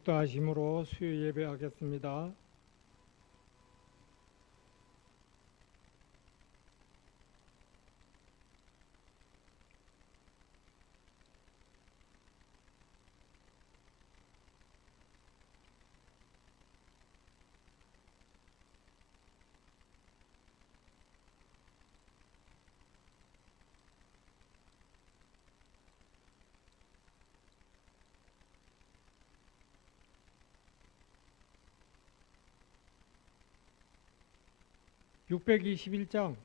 기도하심으로 수요 예배하겠습니다. (621장)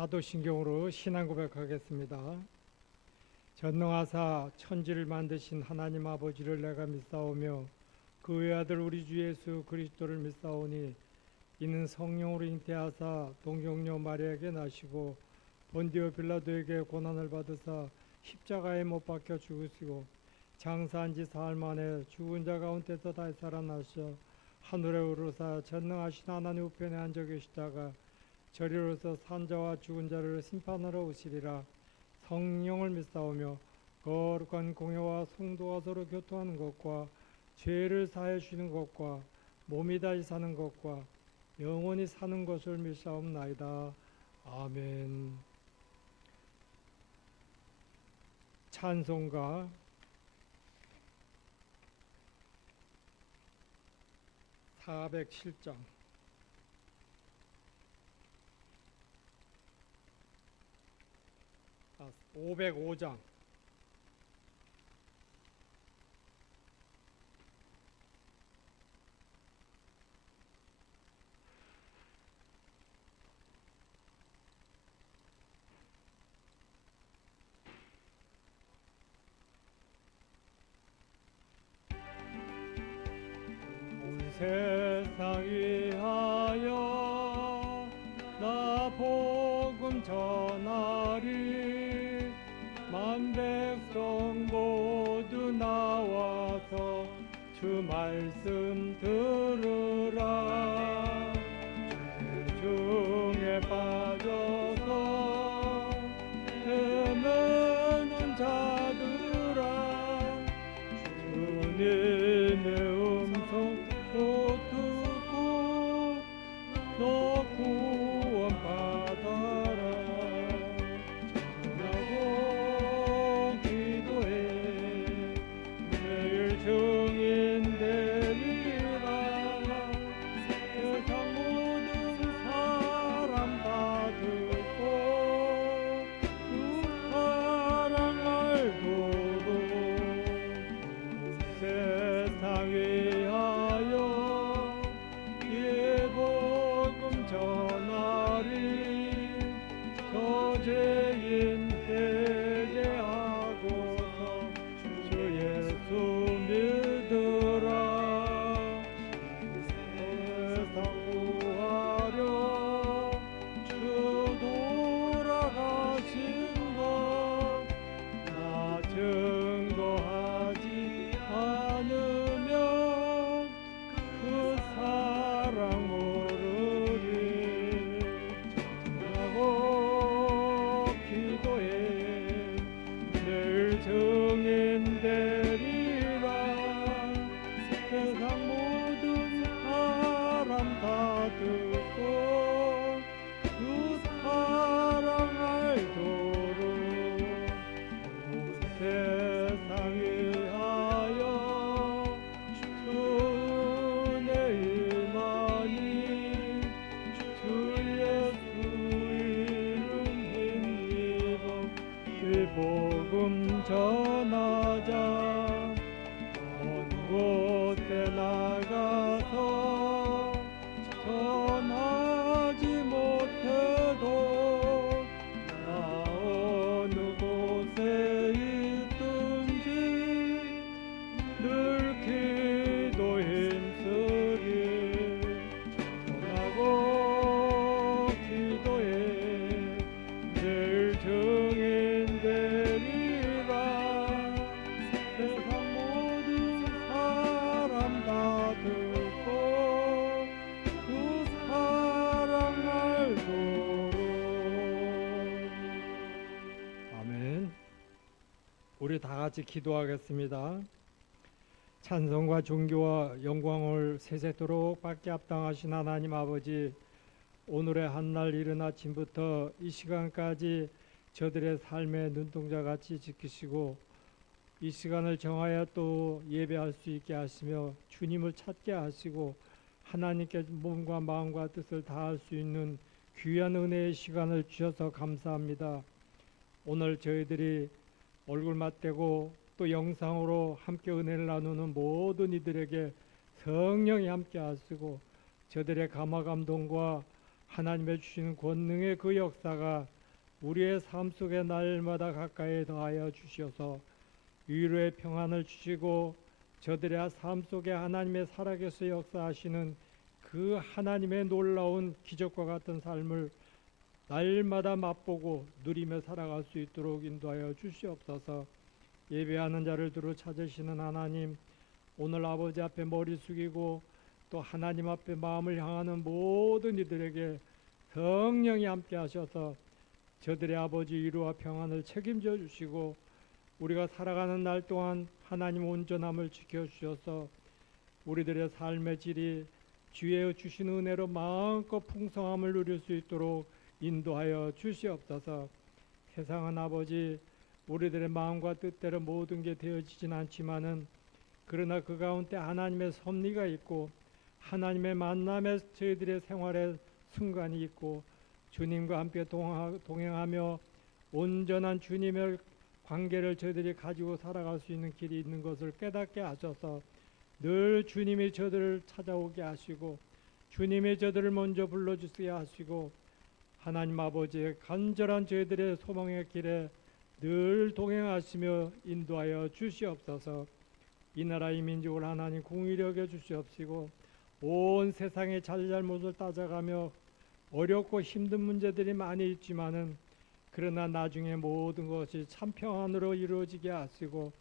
사도신경으로 신앙 고백하겠습니다. 전능하사 천지를 만드신 하나님 아버지를 내가 믿사오며 그 외아들 우리 주 예수 그리스도를 믿사오니 이는 성령으로 잉태하사 동정녀 마리아에게 나시고 본디오 빌라도에게 고난을 받으사 십자가에 못 박혀 죽으시고 장사한 지 사흘 만에 죽은 자 가운데서 다시 살아나셔 하늘에 오르사 전능하신 하나님 우편에 앉아 계시다가 저리로서 산자와 죽은 자를 심판하러 오시리라. 성령을 믿사오며 거룩한 공회와 성도와 서로 교통하는 것과 죄를 사해 주시는 것과 몸이 다시 사는 것과 영원히 사는 것을 믿사옵나이다. 아멘. 찬송가 407장 505장 온 세상 위하여 나 복음 전하리 만 백성 모두 나와서 주 말씀 들으라. 죄 중에 빠져서 헤매는 자들아 주님의 음성 못 듣고 너 구원 받아라. 전하고 기도해 매일 증인 되리라. 세상 모든 사람 다 듣고 그 사랑 알고도 같이 기도하겠습니다. 찬송과 존귀와 영광을 세세토록 받게 합당하신 하나님 아버지, 오늘의 한날 이른 아침부터 이 시간까지 저들의 삶의 눈동자같이 지키시고 이 시간을 정하여 또 예배할 수 있게 하시며 주님을 찾게 하시고 하나님께 몸과 마음과 뜻을 다할 수 있는 귀한 은혜의 시간을 주셔서 감사합니다. 오늘 저희들이 얼굴 맞대고 또 영상으로 함께 은혜를 나누는 모든 이들에게 성령이 함께 하시고 저들의 감화 감동과 하나님의 주시는 권능의 그 역사가 우리의 삶 속에 날마다 가까이 더하여 주셔서 위로의 평안을 주시고 저들의 삶 속에 하나님의 살아계셔 역사하시는 그 하나님의 놀라운 기적과 같은 삶을 날마다 맛보고 누리며 살아갈 수 있도록 인도하여 주시옵소서. 예배하는 자를 두루 찾으시는 하나님, 오늘 아버지 앞에 머리 숙이고 또 하나님 앞에 마음을 향하는 모든 이들에게 성령이 함께 하셔서 저들의 아버지 위로와 평안을 책임져 주시고 우리가 살아가는 날 동안 하나님 온전함을 지켜주셔서 우리들의 삶의 질이 주의 주신 은혜로 마음껏 풍성함을 누릴 수 있도록 인도하여 주시옵소서. 세상은 아버지 우리들의 마음과 뜻대로 모든 게 되어지진 않지만은 그러나 그 가운데 하나님의 섭리가 있고 하나님의 만남에 저희들의 생활의 순간이 있고 주님과 함께 동행하며 온전한 주님의 관계를 저희들이 가지고 살아갈 수 있는 길이 있는 것을 깨닫게 하셔서 늘 주님이 저들을 찾아오게 하시고 주님이 저들을 먼저 불러주시게 하시고 하나님 아버지의 간절한 저희들의 소망의 길에 늘 동행하시며 인도하여 주시옵소서. 이 나라 이 민족을 하나님 공의히 여겨 주시옵시고 온 세상의 잘잘못을 따져가며 어렵고 힘든 문제들이 많이 있지만은 그러나 나중에 모든 것이 참 평안으로 이루어지게 하시고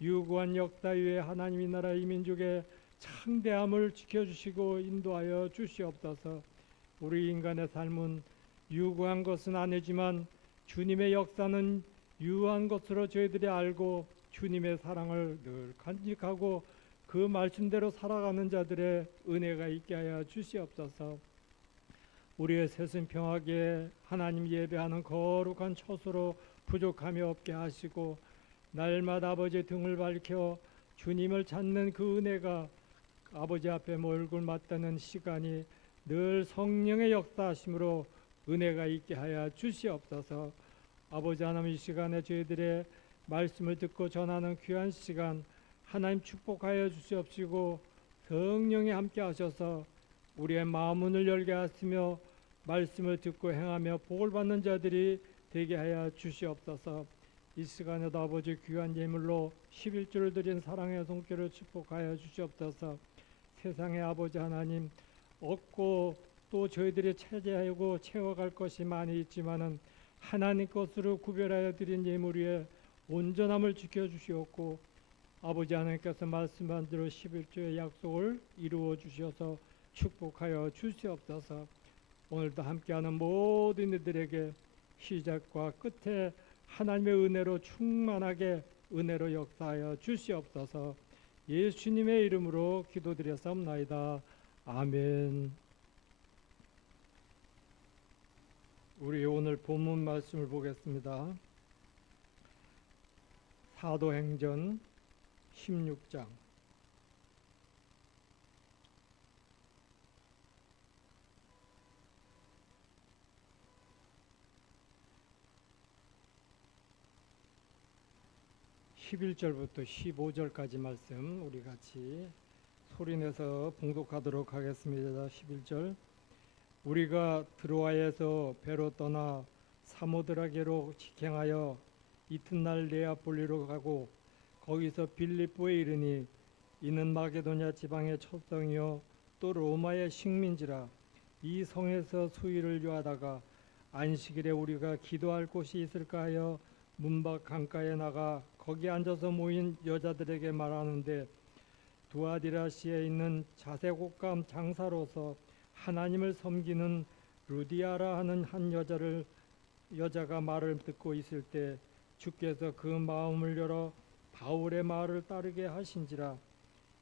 유구한 역사 위에 하나님 이 나라 이 민족의 창대함을 지켜주시고 인도하여 주시옵소서. 우리 인간의 삶은 유구한 것은 아니지만 주님의 역사는 유한 것으로 저희들이 알고 주님의 사랑을 늘 간직하고 그 말씀대로 살아가는 자들의 은혜가 있게 하여 주시옵소서. 우리의 세상 평화기에 하나님 예배하는 거룩한 처소로 부족함이 없게 하시고 날마다 아버지 등을 밝혀 주님을 찾는 그 은혜가 아버지 앞에 얼굴 맞대는 시간이 늘 성령의 역사하심으로 은혜가 있게 하여 주시옵소서. 아버지 하나님 이 시간에 저희들의 말씀을 듣고 전하는 귀한 시간 하나님 축복하여 주시옵시고 성령이 함께 하셔서 우리의 마음문을 열게 하시며 말씀을 듣고 행하며 복을 받는 자들이 되게 하여 주시옵소서. 이 시간에도 아버지 귀한 예물로 11조를 드린 사랑의 손길을 축복하여 주시옵소서. 세상의 아버지 하나님 얻고 또 저희들이 차지하고 채워갈 것이 많이 있지만은 하나님 것으로 구별하여 드린 예물 위에 온전함을 지켜주시옵고 아버지 하나님께서 말씀한 대로 11조의 약속을 이루어 주셔서 축복하여 주시옵소서. 오늘도 함께하는 모든 이들에게 시작과 끝에 하나님의 은혜로 충만하게 은혜로 역사하여 주시옵소서. 예수님의 이름으로 기도드렸사옵나이다. 아멘. 우리 오늘 본문 말씀을 보겠습니다. 사도행전 16장 11절부터 15절까지 말씀 우리 같이 소리내서 봉독하도록 하겠습니다. 11절 우리가 드로아에서 배로 떠나 사모드라게로 직행하여 이튿날 네아폴리로 가고 거기서 빌립보에 이르니 이는 마게도냐 지방의 첫 성이요 또 로마의 식민지라. 이 성에서 수일을 요하다가 안식일에 우리가 기도할 곳이 있을까 하여 문밖 강가에 나가 거기 앉아서 모인 여자들에게 말하는데 두아디라시에 있는 자색옷감 장사로서 하나님을 섬기는 루디아라 하는 한 여자가 말을 듣고 있을 때 주께서 그 마음을 열어 바울의 말을 따르게 하신지라.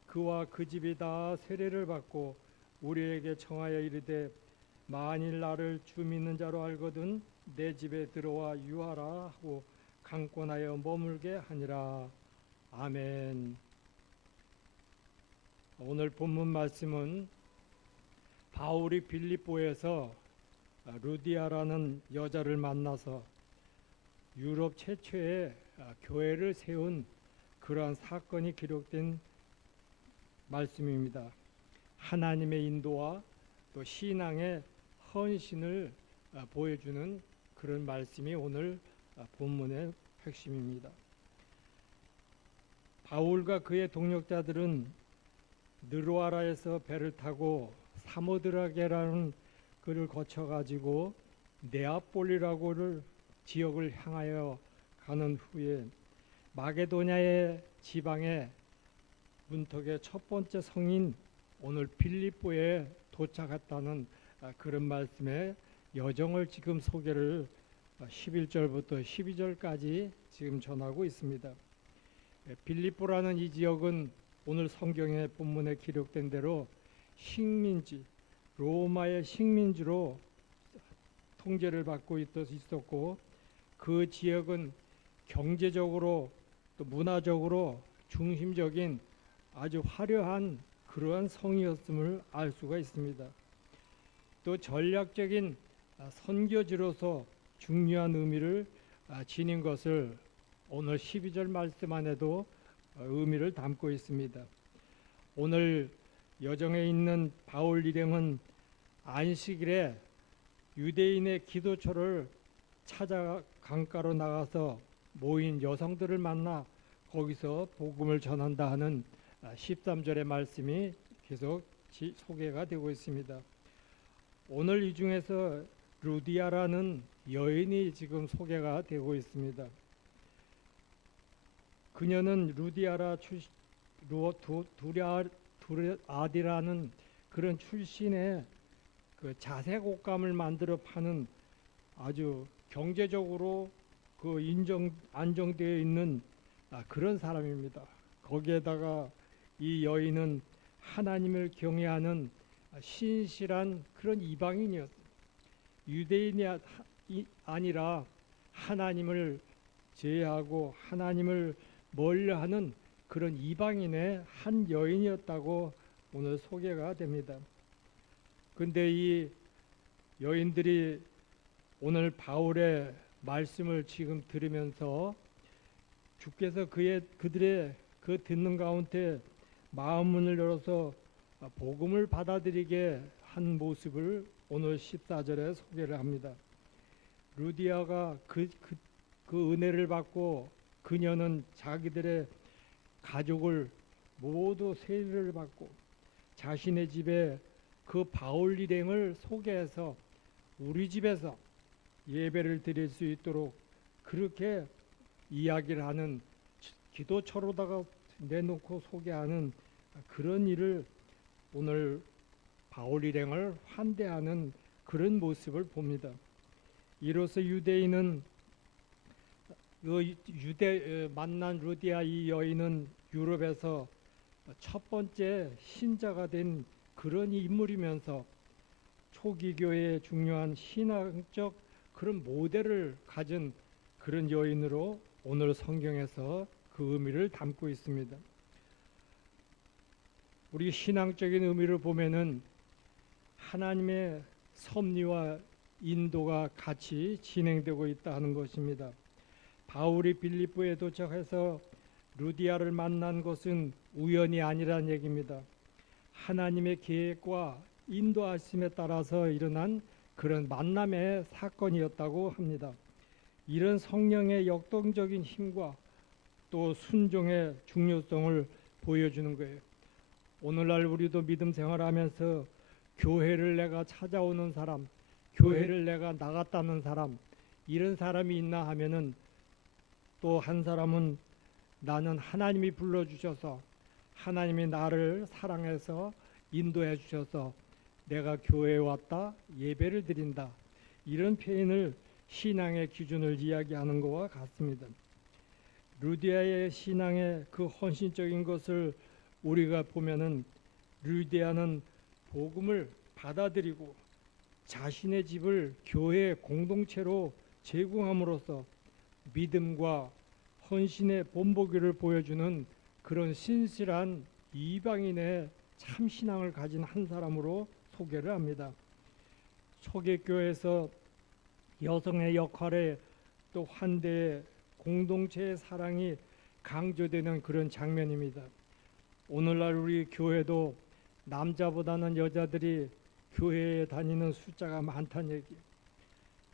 그와 그 집이 다 세례를 받고 우리에게 청하여 이르되 만일 나를 주 믿는 자로 알거든 내 집에 들어와 유하라 하고 강권하여 머물게 하니라. 아멘. 오늘 본문 말씀은 바울이 빌립보에서 루디아라는 여자를 만나서 유럽 최초의 교회를 세운 그러한 사건이 기록된 말씀입니다. 하나님의 인도와 또 신앙의 헌신을 보여주는 그런 말씀이 오늘 본문의 핵심입니다. 바울과 그의 동역자들은 느로아라에서 배를 타고 사모드라게라는 그를 거쳐가지고 네아폴리라고를 지역을 향하여 가는 후에 마게도냐의 지방의 문턱의 첫 번째 성인 오늘 빌립보에 도착했다는 그런 말씀의 여정을 지금 소개를 11절부터 12절까지 지금 전하고 있습니다. 빌립보라는 이 지역은 오늘 성경의 본문에 기록된 대로 식민지, 로마의 식민지로 통제를 받고 있었고 그 지역은 경제적으로 또 문화적으로 중심적인 아주 화려한 그러한 성이었음을 알 수가 있습니다. 또 전략적인 선교지로서 중요한 의미를 지닌 것을 오늘 12절 말씀 안에도 의미를 담고 있습니다. 오늘 여정에 있는 바울 일행은 안식일에 유대인의 기도처를 찾아 강가로 나가서 모인 여성들을 만나 거기서 복음을 전한다 하는 13절의 말씀이 계속 소개가 되고 있습니다. 오늘 이 중에서 루디아라는 여인이 지금 소개가 되고 있습니다. 그녀는 루디아라 두레아디라는 그런 출신의 그 자색 옷감을 만들어 파는 아주 경제적으로 그 안정되어 있는 그런 사람입니다. 거기에다가 이 여인은 하나님을 경외하는 신실한 그런 이방인이었습니다. 유대인이 아니라 하나님을 제외하고 하나님을 멀리하는 그런 이방인의 한 여인이었다고 오늘 소개가 됩니다. 근데 이 여인들이 오늘 바울의 말씀을 지금 들으면서 주께서 그들의 그 듣는 가운데 마음 문을 열어서 복음을 받아들이게 한 모습을 오늘 14절에 소개를 합니다. 루디아가 그 은혜를 받고 그녀는 자기들의 가족을 모두 세례를 받고 자신의 집에 그 바울 일행을 소개해서 우리 집에서 예배를 드릴 수 있도록 그렇게 이야기를 하는 기도처로다가 내놓고 소개하는 그런 일을 오늘 바울 일행을 환대하는 그런 모습을 봅니다. 이로써 유대인은 만난 루디아 이 여인은 유럽에서 첫 번째 신자가 된 그런 인물이면서 초기 교회의 중요한 신앙적 그런 모델을 가진 그런 여인으로 오늘 성경에서 그 의미를 담고 있습니다. 우리 신앙적인 의미를 보면은 하나님의 섭리와 인도가 같이 진행되고 있다 하는 것입니다. 바울이 빌립보에 도착해서 루디아를 만난 것은 우연이 아니란 얘기입니다. 하나님의 계획과 인도하심에 따라서 일어난 그런 만남의 사건이었다고 합니다. 이런 성령의 역동적인 힘과 또 순종의 중요성을 보여주는 거예요. 오늘날 우리도 믿음 생활하면서 교회를 내가 찾아오는 사람, 교회를 내가 나갔다는 사람, 이런 사람이 있나 하면은 또 한 사람은 나는 하나님이 불러주셔서 하나님이 나를 사랑해서 인도해 주셔서 내가 교회에 왔다, 예배를 드린다, 이런 표현을 신앙의 기준을 이야기하는 것과 같습니다. 루디아의 신앙의 그 헌신적인 것을 우리가 보면은 루디아는 복음을 받아들이고 자신의 집을 교회 공동체로 제공함으로써 믿음과 헌신의 본보기를 보여주는 그런 신실한 이방인의 참 신앙을 가진 한 사람으로 소개를 합니다. 초기교회에서 여성의 역할에 또 환대의 공동체의 사랑이 강조되는 그런 장면입니다. 오늘날 우리 교회도 남자보다는 여자들이 교회에 다니는 숫자가 많다는 얘기.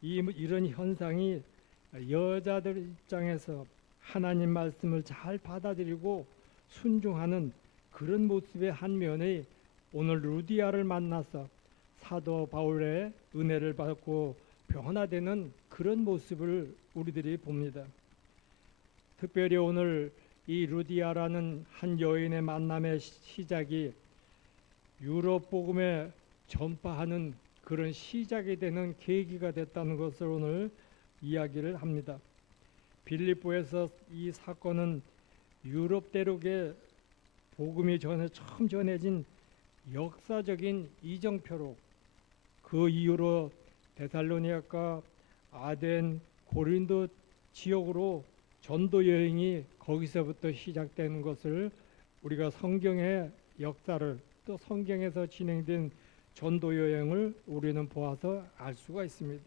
이런 현상이 여자들 입장에서 하나님 말씀을 잘 받아들이고 순종하는 그런 모습의 한 면이 오늘 루디아를 만나서 사도 바울의 은혜를 받고 변화되는 그런 모습을 우리들이 봅니다. 특별히 오늘 이 루디아라는 한 여인의 만남의 시작이 유럽 복음에 전파하는 그런 시작이 되는 계기가 됐다는 것을 오늘 이야기를 합니다. 빌립보에서 이 사건은 유럽 대륙에 복음이 처음 전해진 역사적인 이정표로 그 이후로 데살로니가과 아덴, 고린도 지역으로 전도 여행이 거기서부터 시작되는 것을 우리가 성경의 역사를 또 성경에서 진행된 전도 여행을 우리는 보아서 알 수가 있습니다.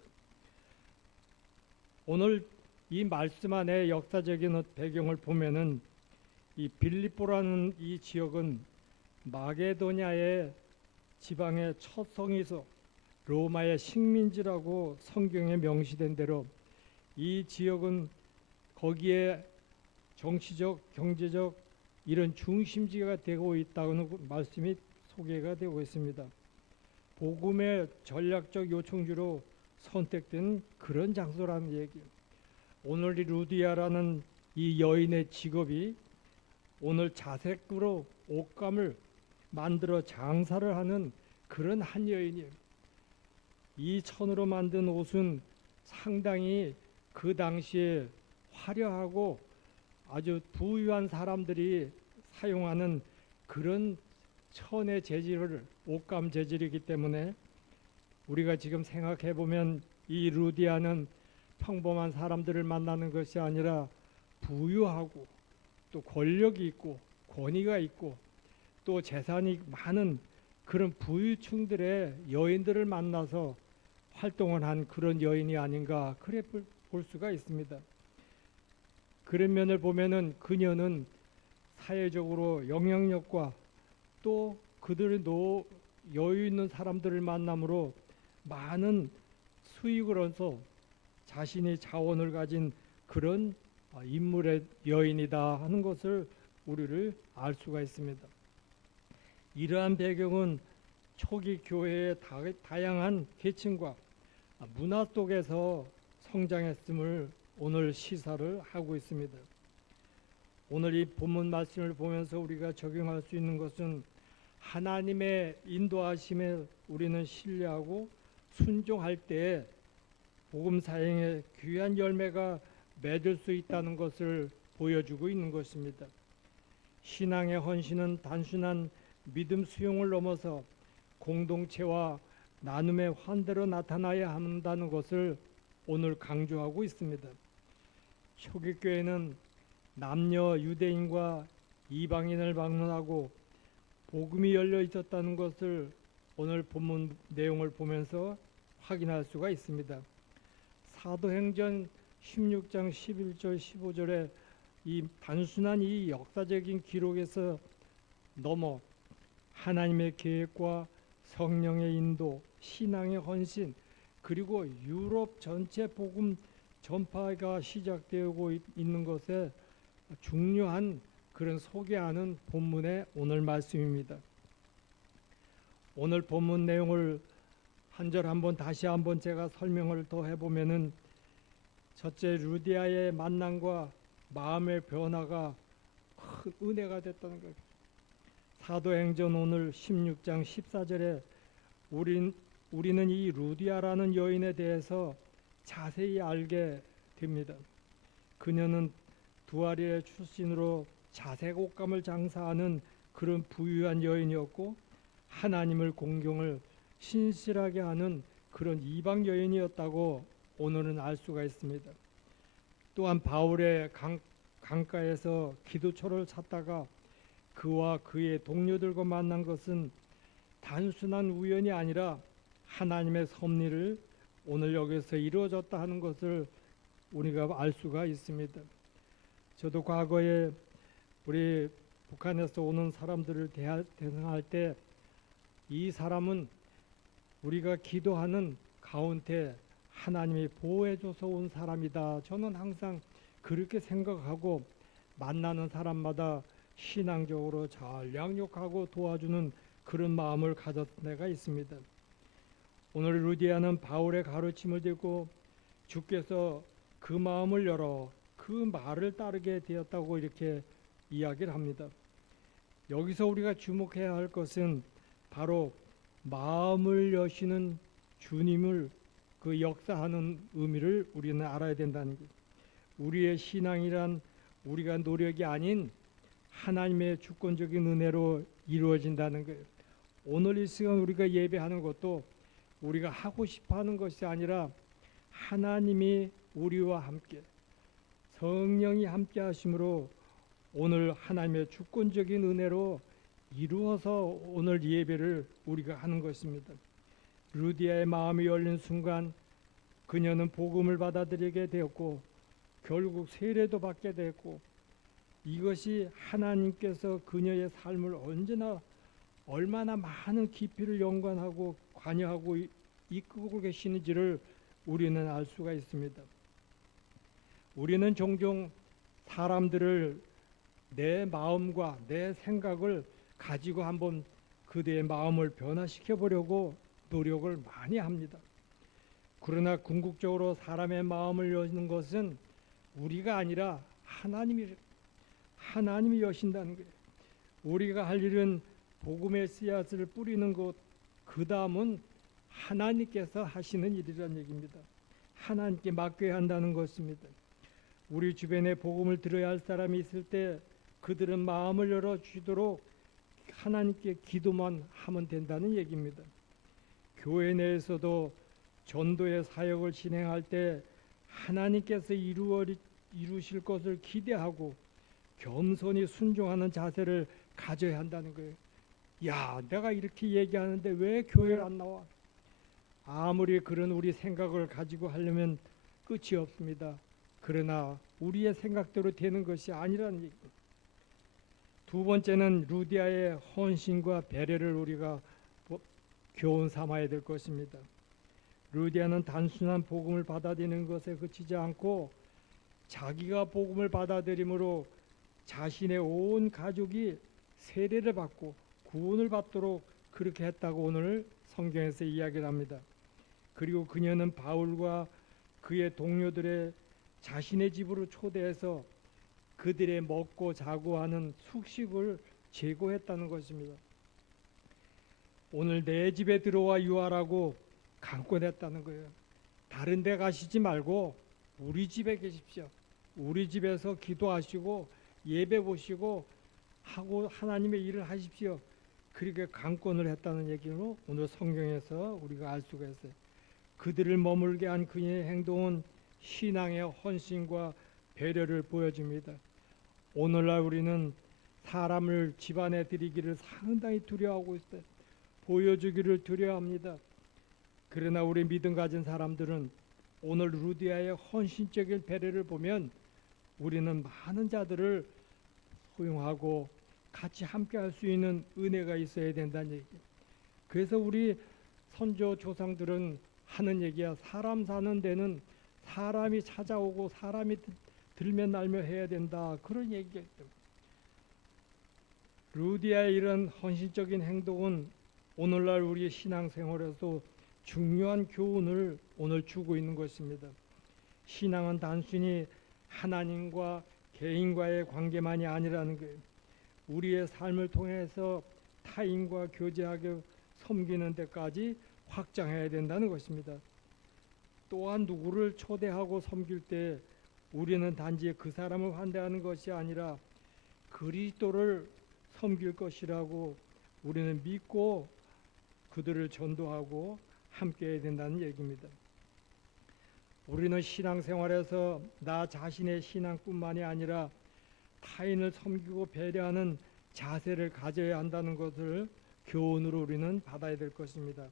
오늘 이 말씀 안에 역사적인 배경을 보면은 이 빌립보라는 이 지역은 마게도냐의 지방의 첫 성이서 로마의 식민지라고 성경에 명시된 대로 이 지역은 거기에 정치적, 경제적 이런 중심지가 되고 있다는 말씀이 소개가 되고 있습니다. 복음의 전략적 요청지로 선택된 그런 장소라는 얘기. 오늘 이 루디아라는 이 여인의 직업이 오늘 자색으로 옷감을 만들어 장사를 하는 그런 한 여인이에요. 이 천으로 만든 옷은 상당히 그 당시에 화려하고 아주 부유한 사람들이 사용하는 그런 천의 재질을 옷감 재질이기 때문에 우리가 지금 생각해 보면 이 루디아는 평범한 사람들을 만나는 것이 아니라 부유하고 또 권력이 있고 권위가 있고 또 재산이 많은 그런 부유층들의 여인들을 만나서 활동을 한 그런 여인이 아닌가 그래 볼 수가 있습니다. 그런 면을 보면은 그녀는 사회적으로 영향력과 또 그들의 여유 있는 사람들을 만남으로 많은 수익을 얻어서 자신이 자원을 가진 그런 인물의 여인이다 하는 것을 우리를 알 수가 있습니다. 이러한 배경은 초기 교회의 다양한 계층과 문화 속에서 성장했음을 오늘 시사를 하고 있습니다. 오늘 이 본문 말씀을 보면서 우리가 적용할 수 있는 것은 하나님의 인도하심에 우리는 신뢰하고 순종할 때 복음 사행의 귀한 열매가 맺을 수 있다는 것을 보여주고 있는 것입니다. 신앙의 헌신은 단순한 믿음 수용을 넘어서 공동체와 나눔의 환대로 나타나야 한다는 것을 오늘 강조하고 있습니다. 초기교회는 남녀 유대인과 이방인을 방문하고 복음이 열려 있었다는 것을 오늘 본문 내용을 보면서 확인할 수가 있습니다. 사도행전 16장 11절 15절에 이 단순한 이 역사적인 기록에서 넘어 하나님의 계획과 성령의 인도, 신앙의 헌신, 그리고 유럽 전체 복음 전파가 시작되고 있는 것에 중요한 그런 소개하는 본문의 오늘 말씀입니다. 오늘 본문 내용을 한 절 한번 다시 한번 제가 설명을 더 해보면은 첫째 루디아의 만남과 마음의 변화가 큰 은혜가 됐다는 거예요. 사도행전 오늘 16장 14절에 우리는 이 루디아라는 여인에 대해서 자세히 알게 됩니다. 그녀는 두아리의 출신으로 자색 옷감을 장사하는 그런 부유한 여인이었고, 하나님을 공경을 신실하게 하는 그런 이방 여인이었다고 오늘은 알 수가 있습니다. 또한 바울의 강가에서 기도처를 찾다가 그와 그의 동료들과 만난 것은 단순한 우연이 아니라 하나님의 섭리를 오늘 여기서 이루어졌다 하는 것을 우리가 알 수가 있습니다. 저도 과거에 우리 북한에서 오는 사람들을 대상할 때 이 사람은 우리가 기도하는 가운데 하나님이 보호해줘서 온 사람이다. 저는 항상 그렇게 생각하고 만나는 사람마다 신앙적으로 잘 양육하고 도와주는 그런 마음을 가졌던 때가 있습니다. 오늘 루디아는 바울의 가르침을 듣고 주께서 그 마음을 열어 그 말을 따르게 되었다고 이렇게 이야기를 합니다. 여기서 우리가 주목해야 할 것은 바로 마음을 여시는 주님을 그 역사하는 의미를 우리는 알아야 된다는 것. 우리의 신앙이란 우리가 노력이 아닌 하나님의 주권적인 은혜로 이루어진다는 거예요. 오늘 이 시간 우리가 예배하는 것도 우리가 하고 싶어하는 것이 아니라 하나님이 우리와 함께 성령이 함께 하심으로 오늘 하나님의 주권적인 은혜로 이루어서 오늘 예배를 우리가 하는 것입니다. 루디아의 마음이 열린 순간 그녀는 복음을 받아들이게 되었고 결국 세례도 받게 되었고, 이것이 하나님께서 그녀의 삶을 언제나 얼마나 많은 깊이를 연관하고 관여하고 이끌고 계시는지를 우리는 알 수가 있습니다. 우리는 종종 사람들을 내 마음과 내 생각을 가지고 한번 그들의 마음을 변화시켜 보려고 노력을 많이 합니다. 그러나 궁극적으로 사람의 마음을 여는 것은 우리가 아니라 하나님이 여신다는 거예요. 우리가 할 일은 복음의 씨앗을 뿌리는 것, 그 다음은 하나님께서 하시는 일이라는 얘기입니다. 하나님께 맡겨야 한다는 것입니다. 우리 주변에 복음을 들어야 할 사람이 있을 때 그들은 마음을 열어주도록 하나님께 기도만 하면 된다는 얘기입니다. 교회 내에서도 전도의 사역을 진행할 때 하나님께서 이루실 것을 기대하고 겸손히 순종하는 자세를 가져야 한다는 거예요. 야, 내가 이렇게 얘기하는데 왜 교회를 안 나와? 아무리 그런 우리 생각을 가지고 하려면 끝이 없습니다. 그러나 우리의 생각대로 되는 것이 아니라는 얘기입니다. 두 번째는 루디아의 헌신과 배려를 우리가 교훈 삼아야 될 것입니다. 루디아는 단순한 복음을 받아들이는 것에 그치지 않고 자기가 복음을 받아들임으로 자신의 온 가족이 세례를 받고 구원을 받도록 그렇게 했다고 오늘 성경에서 이야기를 합니다. 그리고 그녀는 바울과 그의 동료들의 자신의 집으로 초대해서 그들의 먹고 자고 하는 숙식을 제공했다는 것입니다. 오늘 내 집에 들어와 유하라고 강권했다는 거예요. 다른 데 가시지 말고 우리 집에 계십시오. 우리 집에서 기도하시고 예배 보시고 하고 하나님의 일을 하십시오. 그렇게 강권을 했다는 얘기로 오늘 성경에서 우리가 알 수가 있어요. 그들을 머물게 한 그녀의 행동은 신앙의 헌신과 배려를 보여줍니다. 오늘날 우리는 사람을 집안에 들이기를 상당히 두려워하고 있어요. 보여주기를 두려워합니다. 그러나 우리 믿음 가진 사람들은 오늘 루디아의 헌신적인 배려를 보면 우리는 많은 자들을 소용하고 같이 함께 할 수 있는 은혜가 있어야 된다는 얘기. 그래서 우리 선조 조상들은 하는 얘기야. 사람 사는 데는 사람이 찾아오고 사람이 들며 날며 해야 된다. 그런 얘기예요. 루디아의 이런 헌신적인 행동은 오늘날 우리의 신앙생활에서 중요한 교훈을 오늘 주고 있는 것입니다. 신앙은 단순히 하나님과 개인과의 관계만이 아니라는 거예요. 우리의 삶을 통해서 타인과 교제하게 섬기는 데까지 확장해야 된다는 것입니다. 또한 누구를 초대하고 섬길 때 우리는 단지 그 사람을 환대하는 것이 아니라 그리스도를 섬길 것이라고 우리는 믿고 그들을 전도하고 함께해야 된다는 얘기입니다. 우리는 신앙생활에서 나 자신의 신앙뿐만이 아니라 타인을 섬기고 배려하는 자세를 가져야 한다는 것을 교훈으로 우리는 받아야 될 것입니다.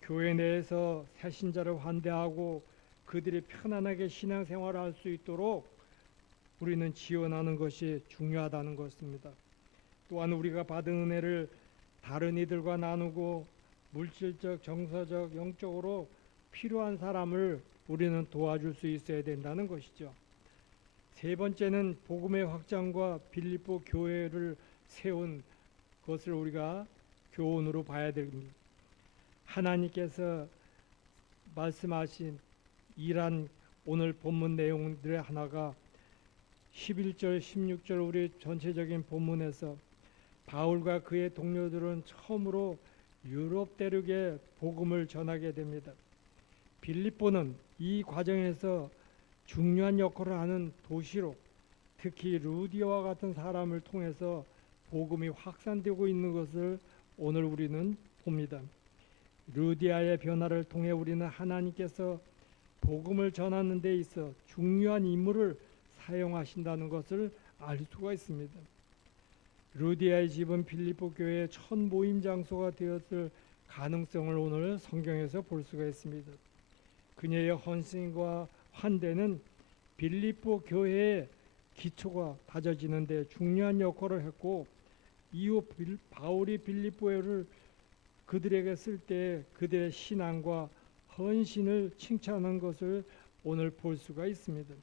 교회 내에서 새신자를 환대하고 그들이 편안하게 신앙생활을 할 수 있도록 우리는 지원하는 것이 중요하다는 것입니다. 또한 우리가 받은 은혜를 다른 이들과 나누고 물질적, 정서적, 영적으로 필요한 사람을 우리는 도와줄 수 있어야 된다는 것이죠. 세 번째는 복음의 확장과 빌립보 교회를 세운 것을 우리가 교훈으로 봐야 됩니다. 하나님께서 말씀하신 이란 오늘 본문 내용들의 하나가 11절, 16절 우리 전체적인 본문에서 바울과 그의 동료들은 처음으로 유럽 대륙에 복음을 전하게 됩니다. 빌립보는 이 과정에서 중요한 역할을 하는 도시로 특히 루디아와 같은 사람을 통해서 복음이 확산되고 있는 것을 오늘 우리는 봅니다. 루디아의 변화를 통해 우리는 하나님께서 복음을 전하는 데 있어 중요한 인물을 사용하신다는 것을 알 수가 있습니다. 루디아의 집은 빌립보 교회의 첫 모임 장소가 되었을 가능성을 오늘 성경에서 볼 수가 있습니다. 그녀의 헌신과 환대는 빌립보 교회의 기초가 다져지는 데 중요한 역할을 했고 이후 바울이 빌립보를 그들에게 쓸 때 그들의 신앙과 헌신을 칭찬한 것을 오늘 볼 수가 있습니다.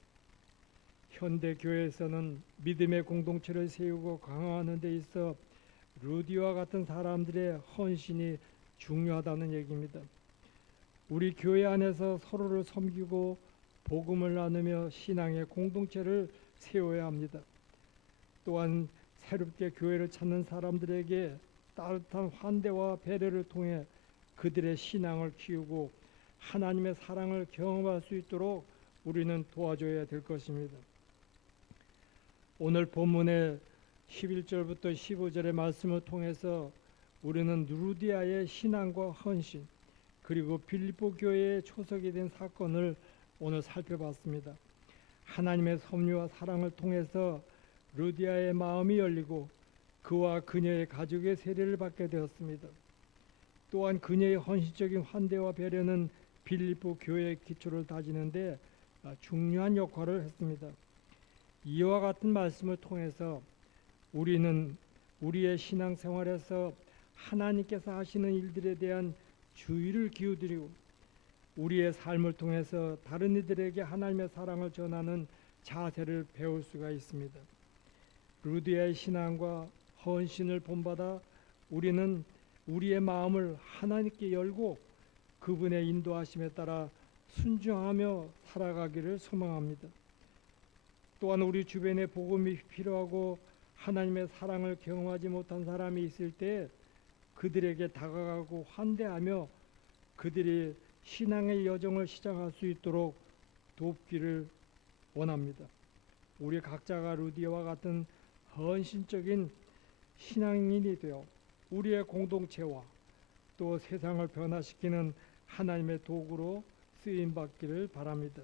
현대 교회에서는 믿음의 공동체를 세우고 강화하는 데 있어 루디와 같은 사람들의 헌신이 중요하다는 얘기입니다. 우리 교회 안에서 서로를 섬기고 복음을 나누며 신앙의 공동체를 세워야 합니다. 또한 새롭게 교회를 찾는 사람들에게 따뜻한 환대와 배려를 통해 그들의 신앙을 키우고 하나님의 사랑을 경험할 수 있도록 우리는 도와줘야 될 것입니다. 오늘 본문의 11절부터 15절의 말씀을 통해서 우리는 루디아의 신앙과 헌신 그리고 빌립보 교회의 초석이 된 사건을 오늘 살펴봤습니다. 하나님의 섭리와 사랑을 통해서 루디아의 마음이 열리고 그와 그녀의 가족의 세례를 받게 되었습니다. 또한 그녀의 헌신적인 환대와 배려는 빌립보 교회의 기초를 다지는데 중요한 역할을 했습니다. 이와 같은 말씀을 통해서 우리는 우리의 신앙생활에서 하나님께서 하시는 일들에 대한 주의를 기울이고 우리의 삶을 통해서 다른 이들에게 하나님의 사랑을 전하는 자세를 배울 수가 있습니다. 루디아의 신앙과 헌신을 본받아 우리는 우리의 마음을 하나님께 열고 그분의 인도하심에 따라 순종하며 살아가기를 소망합니다. 또한 우리 주변에 복음이 필요하고 하나님의 사랑을 경험하지 못한 사람이 있을 때 그들에게 다가가고 환대하며 그들이 신앙의 여정을 시작할 수 있도록 돕기를 원합니다. 우리 각자가 루디아와 같은 헌신적인 신앙인이 되어 우리의 공동체와 또 세상을 변화시키는 하나님의 도구로 쓰임받기를 바랍니다.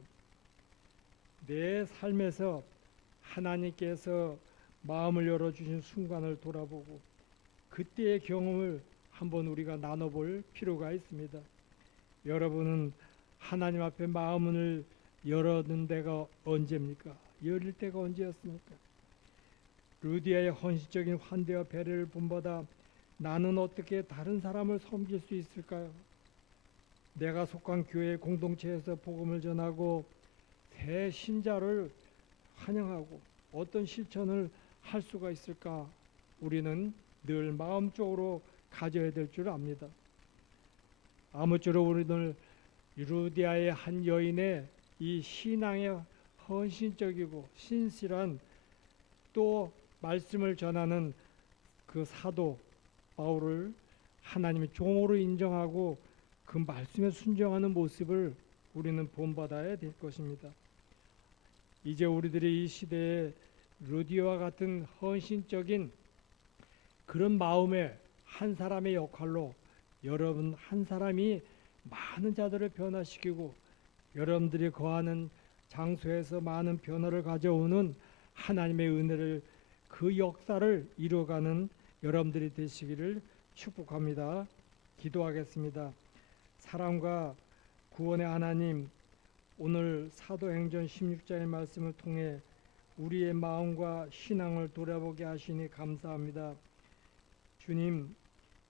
내 삶에서 하나님께서 마음을 열어주신 순간을 돌아보고 그때의 경험을 한번 우리가 나눠볼 필요가 있습니다. 여러분은 하나님 앞에 마음을 열었는 데가 언제입니까? 열릴 때가 언제였습니까? 루디아의 헌신적인 환대와 배려를 본받아 나는 어떻게 다른 사람을 섬길 수 있을까요? 내가 속한 교회 공동체에서 복음을 전하고 새 신자를 환영하고 어떤 실천을 할 수가 있을까? 우리는 늘 마음적으로 가져야 될 줄 압니다. 아무쪼록 우리는 루디아의 한 여인의 이 신앙의 헌신적이고 신실한 또 말씀을 전하는 그 사도 바울을 하나님의 종으로 인정하고 그 말씀에 순종하는 모습을 우리는 본받아야 될 것입니다. 이제 우리들이 이 시대에 루디와 같은 헌신적인 그런 마음의 한 사람의 역할로 여러분 한 사람이 많은 자들을 변화시키고 여러분들이 거하는 장소에서 많은 변화를 가져오는 하나님의 은혜를 그 역사를 이루어가는 여러분들이 되시기를 축복합니다. 기도하겠습니다. 사랑과 구원의 하나님, 오늘 사도행전 16장의 말씀을 통해 우리의 마음과 신앙을 돌아보게 하시니 감사합니다. 주님,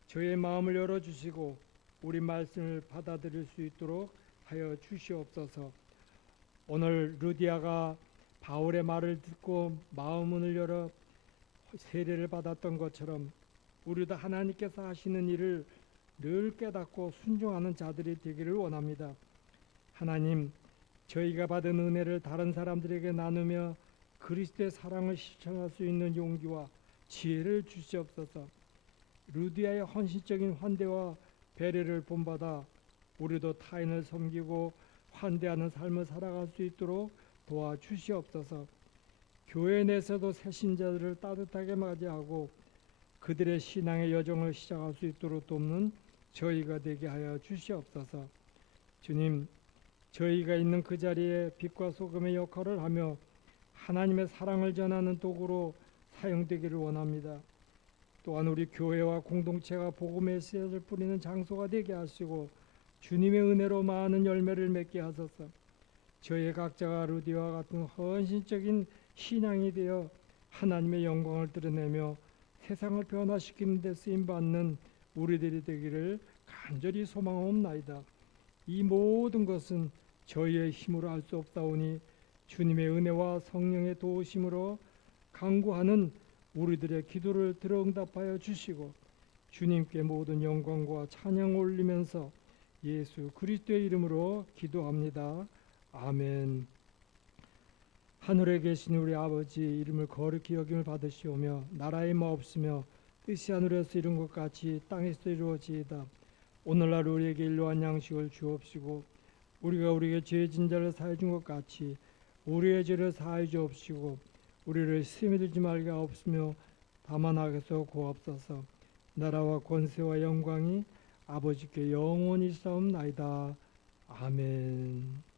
저의 마음을 열어주시고 우리 말씀을 받아들일 수 있도록 하여 주시옵소서. 오늘 루디아가 바울의 말을 듣고 마음문을 열어 세례를 받았던 것처럼 우리도 하나님께서 하시는 일을 늘 깨닫고 순종하는 자들이 되기를 원합니다. 하나님, 저희가 받은 은혜를 다른 사람들에게 나누며 그리스도의 사랑을 실천할 수 있는 용기와 지혜를 주시옵소서. 루디아의 헌신적인 환대와 배려를 본받아 우리도 타인을 섬기고 환대하는 삶을 살아갈 수 있도록 도와주시옵소서. 교회 내에서도 새신자들을 따뜻하게 맞이하고 그들의 신앙의 여정을 시작할 수 있도록 돕는 저희가 되게 하여 주시옵소서. 주님, 저희가 있는 그 자리에 빛과 소금의 역할을 하며 하나님의 사랑을 전하는 도구로 사용되기를 원합니다. 또한 우리 교회와 공동체가 복음의 씨앗을 뿌리는 장소가 되게 하시고 주님의 은혜로 많은 열매를 맺게 하소서. 저희 각자가 루디와 같은 헌신적인 신앙이 되어 하나님의 영광을 드러내며 세상을 변화시키는 데 쓰임받는 우리들이 되기를 간절히 소망하옵나이다. 이 모든 것은 저희의 힘으로 할 수 없사오니 주님의 은혜와 성령의 도우심으로 간구하는 우리들의 기도를 들어 응답하여 주시고 주님께 모든 영광과 찬양 올리면서 예수 그리스도의 이름으로 기도합니다. 아멘. 하늘에 계신 우리 아버지, 이름을 거룩히 여김을 받으시오며 나라의 마옵시며 뜻이 하늘에서 이룬 것 같이 땅에서 이루어지이다. 오늘날 우리에게 일용할 양식을 주옵시고 우리가 우리에게 죄 진 자를 사해 준 것 같이 우리의 죄를 사해 주옵시고 우리를 시험에 들지 말게 하옵시며 다만 악에서 구하옵소서. 나라와 권세와 영광이 아버지께 영원히 있사옵나이다. 아멘.